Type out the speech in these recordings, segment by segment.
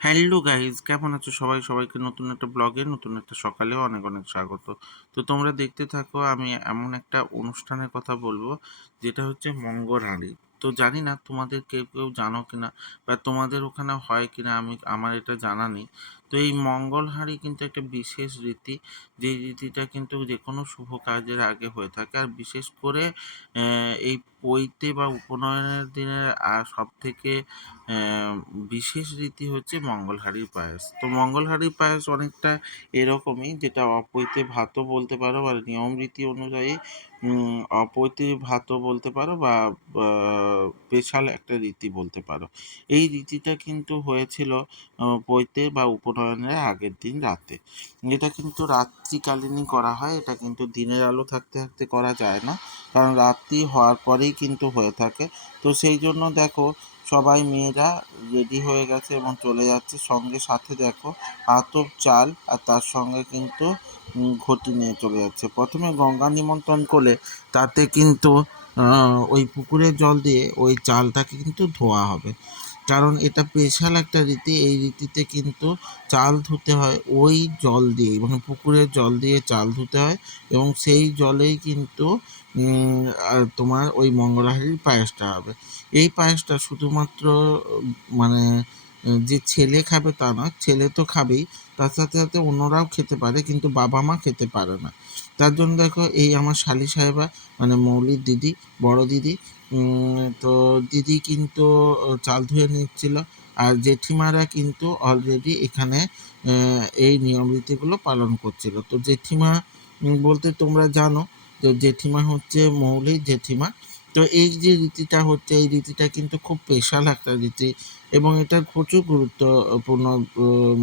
Hello guys কেমন আছো সবাই? সবাইকে নতুন একটা ব্লগে, নতুন একটা সকালেও অনেক অনেক স্বাগত। তো তোমরা দেখতে থাকো, আমি এমন একটা অনুষ্ঠানের কথা বলব, যেটা হচ্ছে মঙ্গলহাঁড়ি তো জানি না তোমাদের কেউ কেউ জানো কি না বা তোমাদের ওখানে হয় কি না আমি, আমার এটা জানা নেই। তো এই মঙ্গলহাঁড়ি কিন্তু একটা বিশেষ রীতি, যে রীতিটা কিন্তু যে কোনো শুভ কাজের আগে হয়ে থাকে। আর বিশেষ করে এই পৈতে বা উপনয়নের দিনে সব থেকে বিশেষ রীতি হচ্ছে মঙ্গলহারির পায়েস। তো মঙ্গলহারির পায়েস অনেকটা এরকমই, যেটা অপৈতে ভাতও বলতে পারো বা নিয়ম রীতি অনুযায়ী ভাতও বলতে পারো বা স্পেশাল একটা রীতি বলতে পারো। এই রীতিটা কিন্তু হয়েছিল পৈতে বা উপনয়নের আগের দিন রাতে। এটা কিন্তু রাত্রিকালীনই করা হয়, এটা কিন্তু দিনের আলো থাকতে থাকতে করা যায় না। কারণ রাত্রি হওয়ার পরেই কিন্তু হয়ে থাকে। তো সেই জন্য দেখো সবাই মেয়েরা রেডি হয়ে গেছে এবং চলে যাচ্ছে। সঙ্গে সাথে দেখো, আতপ চাল আর তার সঙ্গে কিন্তু ঘটি নিয়ে চলে যাচ্ছে। প্রথমে গঙ্গা নিমন্ত্রণ করলে তাতে কিন্তু ওই পুকুরের জল দিয়ে ওই চালটাকে কিন্তু ধোয়া হবে। কারণ এটা স্পেশাল একটা রীতি, এই রীতিতে কিন্তু চাল ধুতে হয় ওই জল দিয়ে মানে পুকুরের জল দিয়ে চাল ধুতে হয় এবং সেই জলেই কিন্তু তোমার ওই মঙ্গলহারির পায়েসটা হবে। এই পায়েসটা শুধুমাত্র মানে যে ছেলে খাবে তা না, ছেলে তো খাবেই। তার সাথে সাথে অন্যরাও খেতে পারে, কিন্তু বাবা মা খেতে পারে না। তার জন্য দেখো, এই আমার শালি সাহেবা মানে মৌলির দিদি, বড় দিদি তো দিদি কিন্তু চাল ধুয়ে নিচ্ছিল। আর জেঠিমারা কিন্তু অলরেডি এখানে এই নিয়ম রীতিগুলো পালন করছিল। তো জেঠিমা বলতে তোমরা জানো যে জেঠিমা হচ্ছে মৌলির জেঠিমা তো এই যে রীতিটা হচ্ছে এই রীতিটা কিন্তু খুব স্পেশাল একটা রীতি এবং এটা প্রচুর গুরুত্বপূর্ণ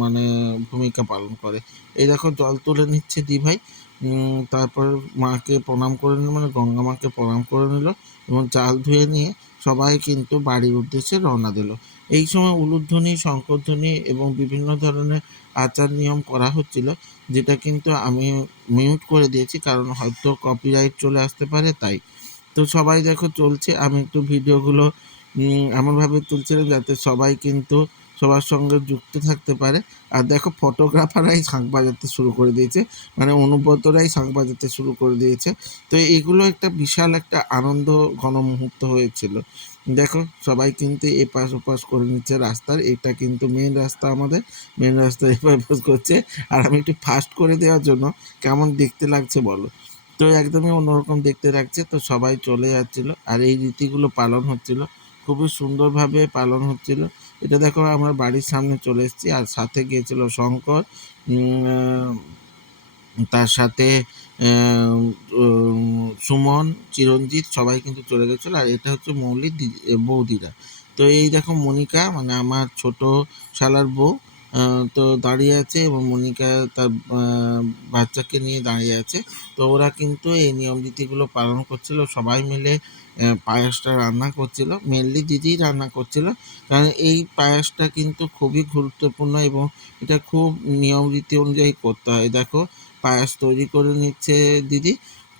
মানে ভূমিকা পালন করে। এই দেখো জল তুলে নিচ্ছে দিভাই উম, তারপর মাকে প্রণাম করে নিল মানে গঙ্গা মাকে প্রণাম করে নিল এবং চাল ধুয়ে নিয়ে সবাই কিন্তু বাড়ির উদ্দেশ্যে রওনা দিল। এই সময় উলুধ্বনি শঙ্করধ্বনি এবং বিভিন্ন ধরনের আচার নিয়ম করা হচ্ছিল যেটা কিন্তু আমি মিউট করে দিয়েছি কারণ হয়তো কপিরাইট চলে আসতে পারে তাই। তো সবাই দেখো চলছে, আমি একটু ভিডিওগুলো এমনভাবে তুলছিলাম যাতে সবাই কিন্তু সবার সঙ্গে যুক্ত থাকতে পারে। আর দেখো ফটোগ্রাফাররাই শাঁখ বাজাতে শুরু করে দিয়েছে মানে অনুব্রতরাই শাঁখ বাজাতে শুরু করে দিয়েছে। তো এগুলো একটা বিশাল একটা আনন্দ ঘন মুহূর্ত হয়েছিল। দেখো সবাই কিন্তু এপাশ ওপাশ করে নিচ্ছে রাস্তার, এটা কিন্তু মেন রাস্তা আমাদের মেন রাস্তা এপাশ করছে। আর আমি একটু ফাস্ট করে দেওয়ার জন্য কেমন দেখতে লাগছে বলো। তো একদমই অন্যরকম দেখতে লাগছে। তো সবাই চলে যাচ্ছিল আর এই রীতিগুলো পালন হচ্ছিল। খুবই সুন্দরভাবে পালন হচ্ছিল। এটা দেখো আমরা বাড়ির সামনে চলে এসেছি আর সাথে গিয়েছিল শঙ্কর তার সাথে সুমন, চিরঞ্জিত সবাই কিন্তু চলে গেছিল। আর এটা হচ্ছে দিদি বৌদিরা। তো এই দেখো মনিকা মানে আমার ছোট শালার বউ তো দাঁড়িয়ে আছে এবং মনিকা তার বাচ্চাকে নিয়ে দাঁড়িয়ে আছে। তো ওরা কিন্তু এই নিয়ম নীতিগুলো পালন করছিল। সবাই মিলে পায়েসটা রান্না করছিল। মেনলি দিদি রান্না করছিল। কারণ এই পায়েসটা কিন্তু খুবই গুরুত্বপূর্ণ এবং এটা খুব নিয়ম রীতি অনুযায়ী করতে হয়। দেখো, পায়েস তৈরি করে নিচ্ছে দিদি।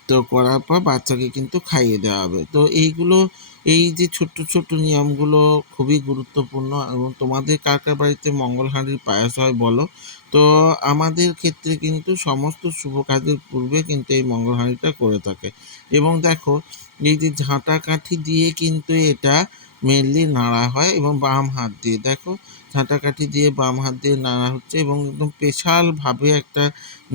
তো করার পর বাচ্চাকে কিন্তু খাইয়ে দেওয়া হবে। তো এইগুলো, এই যে ছোট্ট ছোট্ট নিয়মগুলো খুবই গুরুত্বপূর্ণ এবং তোমাদের কার কার বাড়িতে মঙ্গলহাঁড়ির পায়াস হয় বলো? তো আমাদের ক্ষেত্রে কিন্তু সমস্ত শুভ কাজের পূর্বে কিন্তু এই মঙ্গলহাঁড়িটা করে থাকে। এবং দেখো, এই যে ঝাঁটা কাঠি দিয়ে কিন্তু এটা মেনলি নাড়া হয় এবং বাম হাত দিয়ে। দেখো ঝাঁটা কাঠি দিয়ে বাম হাত দিয়ে নাড়া হচ্ছে এবং একদম স্পেশালভাবে একটা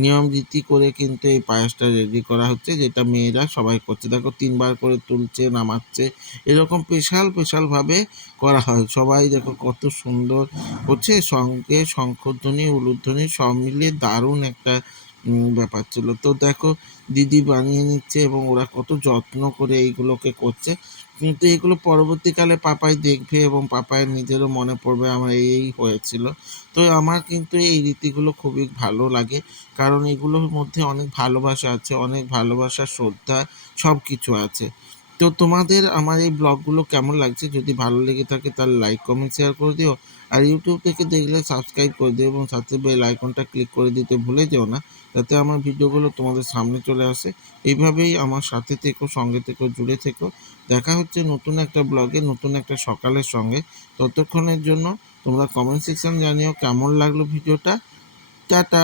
নিয়ম রীতি করে কিন্তু এই পায়েসটা রেডি করা হচ্ছে, যেটা মেয়েরা সবাই করছে। দেখো, তিনবার করে তুলছে, নামাচ্ছে, এরকম স্পেশাল, স্পেশালভাবে করা হয়। সবাই দেখো কত সুন্দর হচ্ছে। সঙ্গে শঙ্খধ্বনি, উলুধ্বনি সব মিলিয়ে দারুণ একটা ব্যাপার ছিল। তো দেখো, দিদি বানিয়ে নিচ্ছে এবং ওরা কত যত্ন করে এইগুলোকে করছে। কিন্তু এগুলো পরবর্তীকালে পাপাই দেখবে এবং পাপায়ের নিজেরও মনে পড়বে, আমার এই এই হয়েছিল। তো আমার কিন্তু এই রীতিগুলো খুবই ভালো লাগে, কারণ এগুলোর মধ্যে অনেক ভালোবাসা আছে, অনেক ভালোবাসা, শ্রদ্ধা সব কিছু আছে। তো তোমাদের আমার এই ব্লগগুলো কেমন লাগছে? যদি ভালো লেগে থাকে তাহলে লাইক কমেন্ট শেয়ার করে দিও। আর ইউটিউব থেকে দেখলে সাবস্ক্রাইব করে দিও এবং সাথে বেল আইকনটা ক্লিক করে দিতে ভুলে যেও না, যাতে আমার ভিডিওগুলো তোমাদের সামনে চলে আসে। এইভাবেই আমার সাথে থেকো, সঙ্গে থেকো, জুড়ে থেকো। দেখা হচ্ছে নতুন একটা ব্লগে, নতুন একটা সকালের সঙ্গে। ততক্ষণের জন্য তোমরা কমেন্ট সেকশন জানিও কেমন লাগল ভিডিওটা। টাটা!